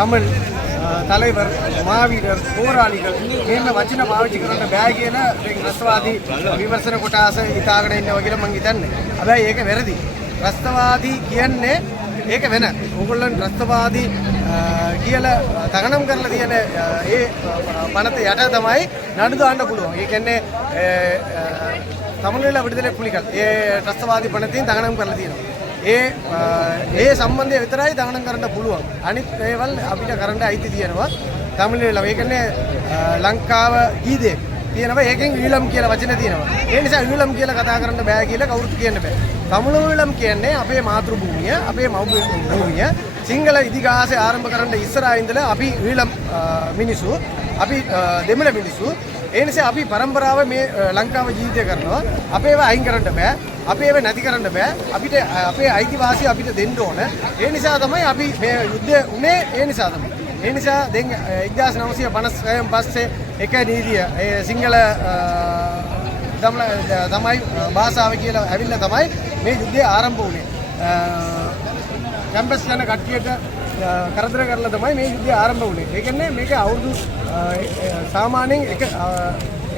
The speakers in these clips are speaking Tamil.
தமிழ் தலைவர் මාවීරர் පෝරාලිகள் මෙන්න වචන පාවිච්චි කරන බෑ කියලා රස්තවාදී විමර්ශන කොටස හිතාගෙන ඉන්නවා කියලා මම හිතන්නේ. හැබැයි ඒක වැරදි. රස්තවාදී කියන්නේ ඒක වෙන. ඕගොල්ලන් රස්තවාදී කියලා තගනම් කරලා තියෙන ඒ පනත යට තමයි නඩු දාන්න පුළුවන්. ඒ කියන්නේ தமிழ்ல விடுதலை புலிகள் ඒ රස්තවාදී පනතින් තගනම් කරලා තියෙනවා. ඒ සම්බන්ධය විතරයි තහනම් කරන්න පුළුවන්. අනිත් ඒවල් අපිට කරන්න අයිති තියෙනවා. තමිල් වල ඒ කියන්නේ ලංකාව ගීතේ තියෙනවා. ඒකෙන් ඊළම් කියලා වචන තියෙනවා. ඒ නිසා ඊළම් කියලා කතා කරන්න බෑ කියලා කවුරුත් කියන්න බෑ. තමිල් ඊළම් කියන්නේ අපේ මාතෘ භූමිය, අපේ මව් භූමිය. සිංහල ඉදිගාසේ ආරම්භ කරන්න ඉස්සරහා ඉඳලා අපි ඊළම් මිනිසු, අපි දෙමළ මිනිසු. ඒ නිසා අපි પરම්පරාව මේ ලංකාව ජීවිතය කරනවා. අපේව අයින් කරන්න බෑ. අපේව නැති කරන්න බෑ. අපිට අපේ අයිතිවාසිය අපිට දෙන්න ඕන. ඒ නිසා තමයි අපි මේ යුද්ධය උනේ. ඒ නිසා තමයි. ඒ නිසා දැන් 1956 පස්සේ එක නීතිය ඒ සිංහල තමයි භාෂාව කියලා ඇවිල්ලා තමයි මේ යුද්ධය ආරම්භ වුනේ. කැම්පස් යන කට්ටියට කරදර කරලා තමයි මේ යුද්ධය ආරම්භ වුනේ. ඒ කියන්නේ මේක අවුරුදු සාමාන්‍යයෙන්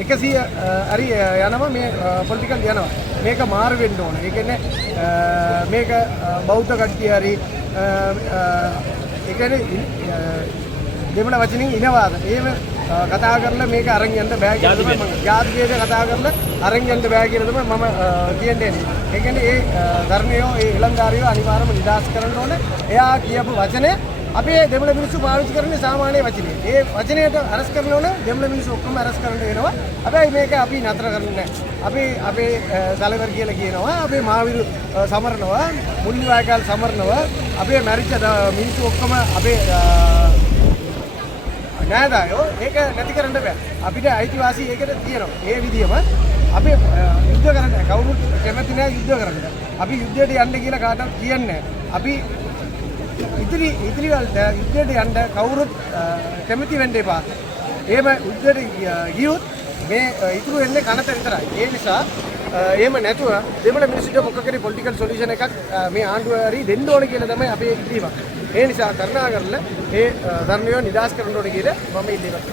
100 හරි යනවා මේ පොලිටිකල් යනවා. මේක මාරු වෙන්න ඕන. ඒ කියන්නේ මේක බෞද්ධ කට්ටිය හරි ඒ කියන්නේ දෙමළ වචනින් ඉනවාද. එහෙම කතා කරලා මේක අරන් යන්න බෑ කියලා තමයි මම ජාතිකයට කතා කරලා අරන් යන්න බෑ කියලා තමයි මම කියන්නේ. ඒ කියන්නේ ඒ ධර්මයෝ ඒ ඉලංගාරියෝ අනිවාර්යයෙන්ම නිදාස් කරන්න ඕනේ. එයා කියපු වචනේ අපේ දෙමළ මිනිස්සු පාවිච්චි කරන්නේ සාමාන්‍ය වචනේ. ඒ වචනයට අරස් කරනවන දෙමළ මිනිස්සු ඔක්කොම අරස් කරන්න වෙනවා. හැබැයි මේක අපි නතර කරන්නේ නැහැ. අපේ தலைவர் කියලා කියනවා. අපේ මාවිරු සමරනවා. මුල්ලිවායකල් සමරනවා. අපේ මැරිච්ච මිනිස්සු ඔක්කොම අපේ නෑදෑයෝ ඒක නැති කරන්න බෑ. අපිට අයිතිවාසී ඒකට තියෙනවා. ඒ විදිහම අපි යුද්ධ කරන්න කවුරුත් කැමති නෑ යුද්ධ කරන්න. අපි යුද්ධයට යන්න කියලා කාටවත් කියන්නේ නෑ. අපි ඉදිරි වලට යුද්ධයට යන්න කවුරුත් කැමති වෙන්න එපා. එහෙම යුද්ධයට ගියොත් මේ ඉතුරු වෙන්නේ කනත විතරයි. ඒ නිසා එහෙම නැතුව දෙමළ මිනිස්සුන්ට මොකක් හරි පොලිටිකල් සොලියුෂන් එකක් මේ ආණ්ඩුව හරි දෙන්න ඕන කියලා තමයි අපේ ඉල්ලීම. ඒ නිසා කරුණා කරලා ඒ ධර්මය නිදාස් කරන්න ඕන කියලා මම ඉල්ලීමක්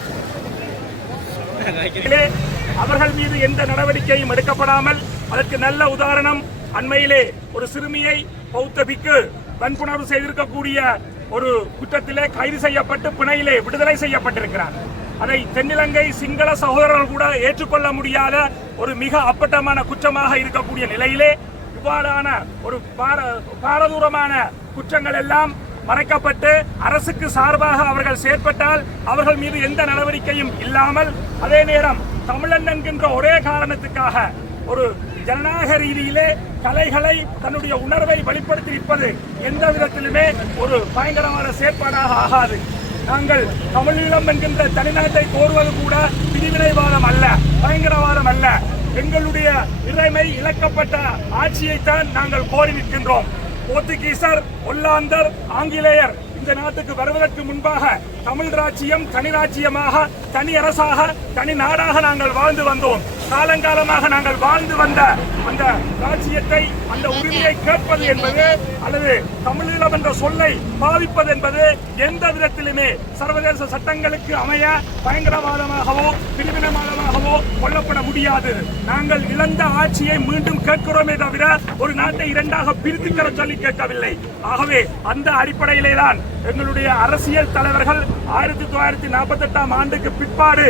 කරනවා. அவர்கள் மீது எந்த நடவடிக்கையும் எடுக்கப்படாமல் அதற்கு நல்ல உதாரணம் அண்மையிலே ஒரு சிறுமியை பௌத்த பிக்கு வன்புணர்வு செய்திருக்கக்கூடிய ஒரு குற்றத்திலே கைது செய்யப்பட்டு பிணையிலே விடுதலை செய்யப்பட்டிருக்கிறார். அதை தென்னிலங்கை சிங்கள சகோதரர்கள் கூட ஏற்றுக்கொள்ள முடியாத ஒரு மிக அப்பட்டமான குற்றமாக இருக்கக்கூடிய நிலையிலே இவ்வாறான ஒரு பாரதூரமான குற்றங்கள் எல்லாம் மறைக்கப்பட்டு அரசுக்கு சார்பாக அவர்கள் செயற்பட்டால் அவர்கள் மீது எந்த நடவடிக்கையும் இல்லாமல் அதே நேரம் தமிழன் என்கின்ற ஒரே காரணத்துக்காக ஒரு ஜனநாயக ரீதியிலே கலைகளை தன்னுடைய உணர்வை வெளிப்படுத்தி இருப்பது எந்த விதத்திலுமே ஒரு பயங்கரமான செயற்பாடாக ஆகாது. நாங்கள் தமிழீழம் என்கின்ற தனிநாட்டை கோருவது கூட பிரிவினைவாதம் அல்ல, பயங்கரவாதம் அல்ல. எங்களுடைய இறைமை இழக்கப்பட்ட ஆட்சியைத்தான் நாங்கள் கோரி நிற்கின்றோம். போர்த்துகீசர், ஒல்லாந்தர், ஆங்கிலேயர் இந்த நாட்டுக்கு வருவதற்கு முன்பாக தமிழ் ராஜ்யம் தனி ராஜ்யமாக, தனி அரசாக, தனி நாடாக நாங்கள் வாழ்ந்து வந்தோம். காலங்காலமாக நாங்கள் வாழ்ந்து வந்த அந்த ராஜ்யத்தை, அந்த உரிமையை கேட்பது என்பது அல்லது தமிழீழம் என்ற சொல்லை பாவிப்பது என்பது எந்த விதத்திலுமே சர்வதேச சட்டங்களுக்கு அமைய பயங்கரவாதமாகவோ பிரிவினவாதமாகவோ கொல்லப்பட முடியாது. நாங்கள் இழந்த ஆட்சியை மீண்டும் கேட்கிறோமே தவிர ஒரு நாட்டை இரண்டாக பிரித்து தர சொல்லி கேட்கவில்லை. ஆகவே அந்த அடிப்படையிலே தான் எங்களுடைய அரசியல் தலைவர்கள் 1948ஆம் ஆண்டுக்கு பிற்பாடு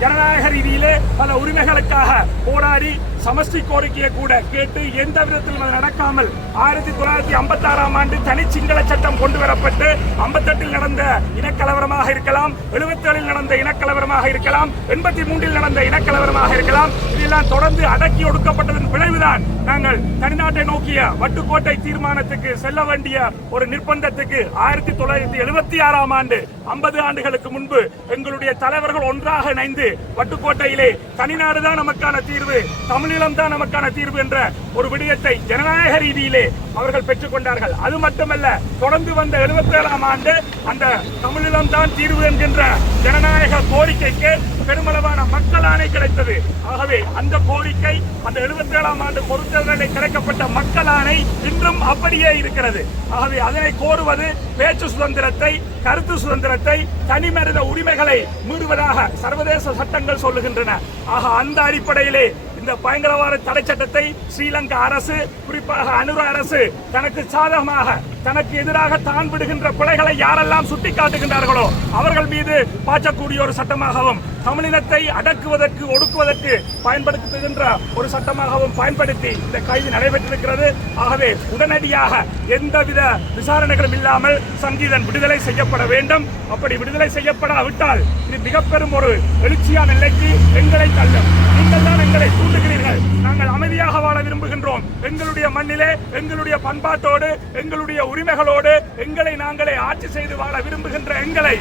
ஜனநாயக ரீதியிலே பல உரிமைகளுக்காக போராடி சமஷ்டி கோரிக்கையை கூட கேட்டு எந்த விதத்திலும் அது நடக்காமல் 1956ஆம் ஆண்டு தனி சிங்கள சட்டம் கொண்டு வரப்பட்டு 58இல் நடந்த இனக்கலவரமாக இருக்கலாம், 77இல் நடந்த இனக்கலவரமாக இருக்கலாம், 83இல் நடந்த இனக்கலவரமாக இருக்கலாம், இதெல்லாம் தொடர்ந்து அடக்கி ஒடுக்கப்பட்டதன் விளைவுதான் நாங்கள் தனிநாட்டை நோக்கிய வட்டுக்கோட்டை தீர்மானத்துக்கு செல்ல வேண்டிய ஒரு நிர்பந்தத்துக்கு 1976ஆம் ஆண்டு 50 ஆண்டுகளுக்கு முன்பு எங்களுடைய தலைவர்கள் ஒன்றாக இணைந்து வட்டுக்கோட்டையிலே தனிநாடுதான் நமக்கான தீர்வு, தமிழ் தமிழீழம் தான் நமக்கான தீர்வு என்ற ஒரு விடயத்தை ஜனநாயக ரீதியிலே அவர்கள் பெற்றுக் கொண்டார்கள். அது மட்டுமல்ல, தொடர்ந்து வந்த 77ஆம் ஆண்டு அந்த தமிழீழம் தான் தீர்வு என்கின்ற ஜனநாயக கோரிக்கைக்கு பெருமளவான மக்கள் ஆணை கிடைத்தது. ஆகவே அந்த கோரிக்கை, அந்த 77ஆம் ஆண்டு பொறுத்தவர்களை கிடைக்கப்பட்ட மக்கள் ஆணை இன்றும் அப்படியே இருக்கிறது. ஆகவே அதனை கோருவது பேச்சு சுதந்திரத்தை, கருத்து சுதந்திரத்தை, தனிமனித உரிமைகளை மீறுவதாக சர்வதேச சட்டங்கள் சொல்லுகின்றன. ஆக அந்த அடிப்படையிலே இந்த பயங்கரவாத தடை சட்டத்தை ஸ்ரீலங்கா அரசு, குறிப்பாக அனுர அரசு தனக்கு சாதகமாக, தனக்கு எதிராக தான் விடுகின்ற பிழைகளை யாரெல்லாம் சுட்டிக்காட்டுகின்றார்களோ அவர்கள் மீது பாய்ச்சக்கூடிய ஒரு சட்டமாகவும், தமிழினத்தை அடக்குவதற்கு, ஒடுக்குவதற்கு பயன்படுத்துகின்ற ஒரு சட்டமாகவும் பயன்படுத்தி இந்த கைது நடைபெற்றிருக்கிறது. ஆகவே உடனடியாக எந்தவித விசாரணைகளும் இல்லாமல் சங்கீதன் விடுதலை செய்யப்பட வேண்டும். அப்படி விடுதலை செய்யப்படாவிட்டால் இது மிக பெரும் ஒரு எழுச்சியான நிலைக்கு எங்களை தள்ளும். நீங்கள் தான் எங்களை தூண்டுகிறீர்கள். நாங்கள் அமைதியாக வாழ விரும்புகின்றோம். எங்களுடைய மண்ணிலே, எங்களுடைய பண்பாட்டோடு, எங்களுடைய உரிமைகளோடு எங்களை நாங்களே ஆட்சி செய்து வாழ விரும்புகின்ற எங்களை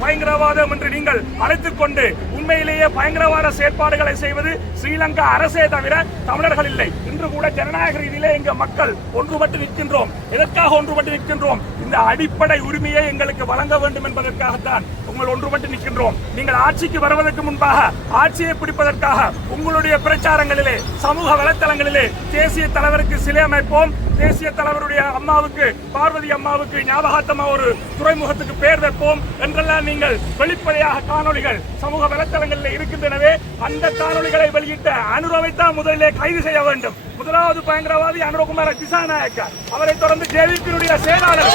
பயங்கரவாதம் என்று நீங்கள் அழைத்துக் கொண்டு உண்மையிலேயே பயங்கரவாத செயற்பாடுகளை செய்வது ஸ்ரீலங்கா அரசே தவிர தமிழர்கள் இல்லை. இன்று கூட ஜனநாயக ரீதியிலே எங்க மக்கள் ஒன்றுபட்டு நிற்கின்றோம். எதற்காக ஒன்றுபட்டு நிற்கின்றோம்? இந்த அடிப்படை உரிமையை எங்களுக்கு வழங்க வேண்டும் என்பதற்காகத்தான் உங்கள் ஒன்றுபட்டு நிற்கின்றோம். நீங்கள் ஆட்சிக்கு வருவதற்கு முன்பாக ஆட்சியை பிடிப்பதற்காக உங்களுடைய பிரச்சாரங்களிலே, சமூக வலைத்தளங்களிலே தேசிய தலைவருக்கு சிலை அமைப்போம், தேசிய தலைவருடைய அம்மாவுக்கு, பார்வதி அம்மாவுக்கு ஞாபகார்த்தமா ஒரு துறைமுகத்துக்கு பெயர் வைப்போம் என்றெல்லாம் நீங்கள் வெளிப்படையாக காணொளிகள் சமூக வலைத்தளங்களில் இருக்கின்றனவே. அந்த காணொளிகளை வெளியிட்ட அனுரவைத்தான் முதலிலே கைது செய்ய வேண்டும். முதலாவது பயங்கரவாதி அனுரகுமார திசாநாயக்க, அவரை தொடர்ந்து ஜேவிபியினுடைய செயலாளர்,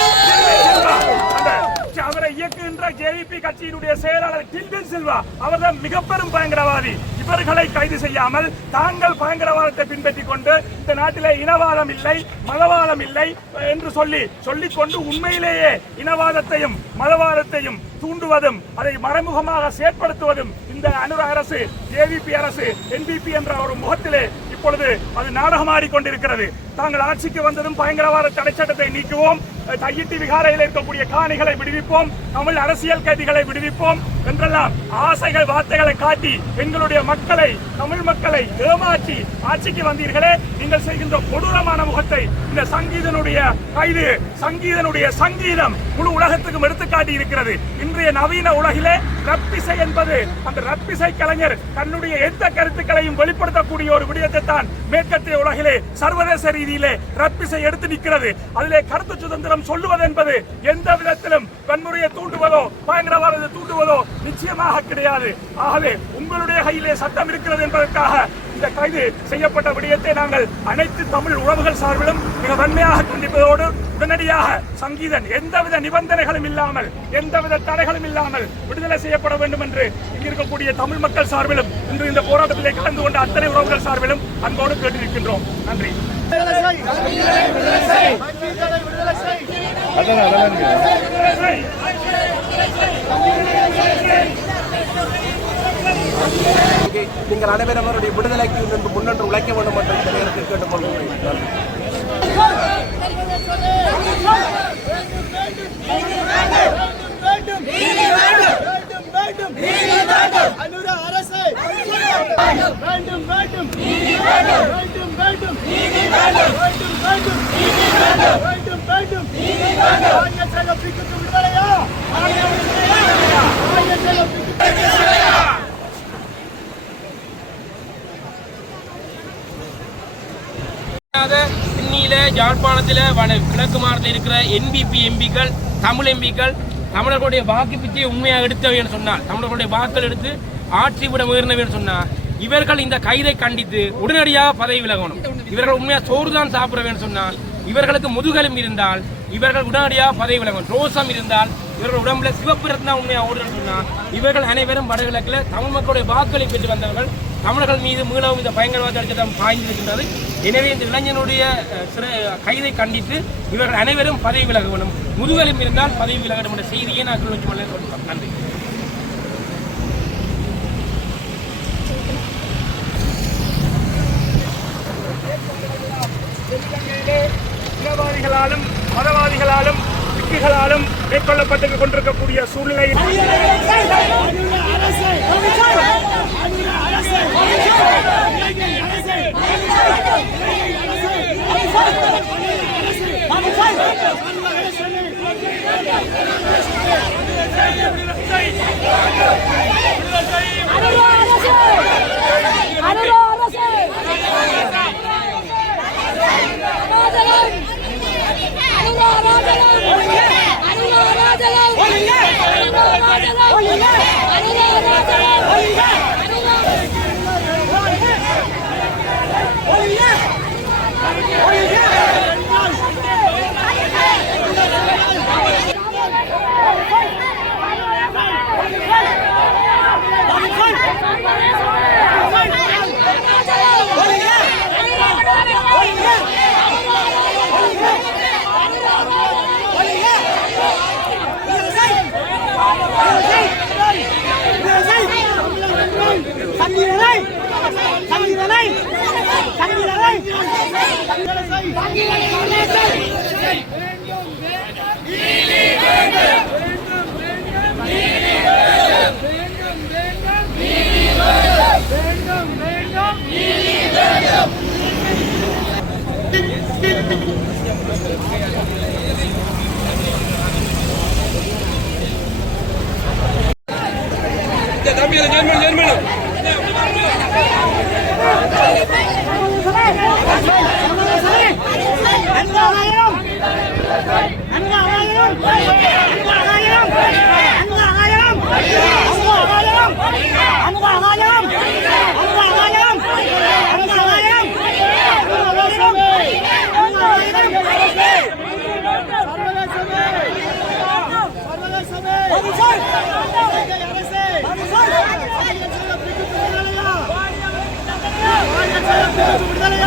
அவரை இயக்குகின்ற ஜேவிபி கட்சியினுடைய செயலாளர் டில்டன் சில்வா, அவர்தான் மிக பெரும் பயங்கரவாதி. இவர்களை கைது செய்யாமல் தாங்கள் பயங்கரவாதத்தை பின்பற்றிக் கொண்டு இந்த நாட்டிலே இனவாதம் இல்லை, மதவாதம் இல்லை என்று சொல்லிக் கொண்டு உண்மையிலேயே இனவாதத்தையும் மதவாதத்தையும் தூண்டுவதும் அதை மறைமுகமாக செயற்படுத்துவதும் இந்த அனுர அரசு, ஜேவிபி அரசு, என்பிபி என்ற ஒரு முகத்திலே இப்பொழுது அது நாடகமாடிக்கொண்டிருக்கிறது. தாங்கள் ஆட்சிக்கு வந்ததும் பயங்கரவாத தடை சட்டத்தை நீக்குவோம், தையிட்டி விகாரையில் இருக்கக்கூடிய காணிகளை விடுவிப்போம், தமிழ் அரசியல் கைதிகளை விடுவிப்போம் என்றெல்லாம் ஆசைகள், வார்த்தைகளை காட்டி எங்களுடைய மக்களை, தமிழ் மக்களை ஏமாற்றி ஆட்சிக்கு வந்தீர்களே. நீங்கள் செய்கின்ற கொடூரமான முகத்தை இந்த சங்கீதனுடைய கைது, சங்கீதனுடைய சங்கீதம் முழு உலகத்துக்கும் எடுத்துக்காட்டி இருக்கிறது. இன்றைய நவீன உலகிலே ரப்பிசை என்பது, அந்த ரப்பிசை கலைஞர் தன்னுடைய எந்த கருத்துக்களையும் வெளிப்படுத்தக்கூடிய ஒரு விடயத்தை தான் மேற்கத்திய உலகிலே சர்வதேச ரீதியிலே ரப்பிசை எடுத்து நிற்கிறது. அதிலே கருத்து சுதந்திரம் சொல்லுவது என்பது எந்த விதத்திலும் வன்முறையை தூண்டுவதோ பயங்கரவாதத்தை தூண்டுவதோ நிச்சயமாக கிடையாது. ஆகவே உங்களுடைய கையிலே சட்டம் இருக்கிறது என்பதற்காக இந்த கைது செய்யப்பட்ட விடயத்தை நாங்கள் அனைத்து தமிழ் உறவுகள் சார்பிலும் மிக வன்மையாக கண்டிப்பதோடு உடனடியாக சங்கீதன் எந்தவித நிபந்தனைகளும் இல்லாமல், எந்தவித தடைகளும் இல்லாமல் விடுதலை செய்யப்பட வேண்டும் என்று இங்கிருக்கக்கூடிய தமிழ் மக்கள் சார்பிலும், இன்று இந்த போராட்டத்திலே கலந்து கொண்ட அத்தனை உறவுகள் சார்பிலும் அன்போடு கேட்டிருக்கின்றோம். நன்றி. நீங்கள் அனைவரும் அவருடைய விடுதலைக்கு முன்னென்று உழைக்க வேண்டும் என்று இந்த நேரத்தில் கேட்டுக்கொள்கிறேன். யாழ்ப்பாணத்தில் கிழக்கு மாநிலத்தில் இருக்கிற என்பிபி எம்பிக்கள், தமிழ் எம்பிக்கள் தமிழர்களுடைய வாக்கு பிச்சையை உண்மையாக எடுத்தவைன்னு சொன்னால், தமிழர்களுடைய வாக்கள் எடுத்து ஆட்சி விட முயற்சினவைன்னு சொன்னால், இவர்கள் இந்த கைதை கண்டித்து உடனடியாக பதவி விலகணும். இவர்கள் உண்மையாக சோறுதான் சாப்பிடவேன்னு சொன்னால், இவர்களுக்கு முதுகெலும்பு இருந்தால் இவர்கள் உடனடியாக பதவி விலகணும். ரோசம் இருந்தால் இவர்கள் உடம்புல சிவப்பு இருந்தால் உண்மையாக ஓடுன்னு சொன்னால், இவர்கள் அனைவரும் வடகிழக்கில் தமிழ் மக்களுடைய வாக்களை பெற்று வந்தவர்கள். தமிழர்கள் மீது மீளவும் இந்த பயங்கரவாத சட்டம் பாய்ந்திருக்கின்றது. எனவே இந்த இளைஞனுடைய கைதை கண்டித்து இவர்கள் அனைவரும் பதவி விலக வேண்டும். முதுகெலும்பு இருந்தால் பதவி விலகணும் என்ற செய்தியை நான் சொல்லுவேன். நன்றி. இனவாதிகளாலும் மதவாதிகளாலும் திக்குகளாலும் மேற்கொள்ளப்பட்டு கொண்டிருக்கக்கூடிய சூழ்நிலை அரசு விடுதலை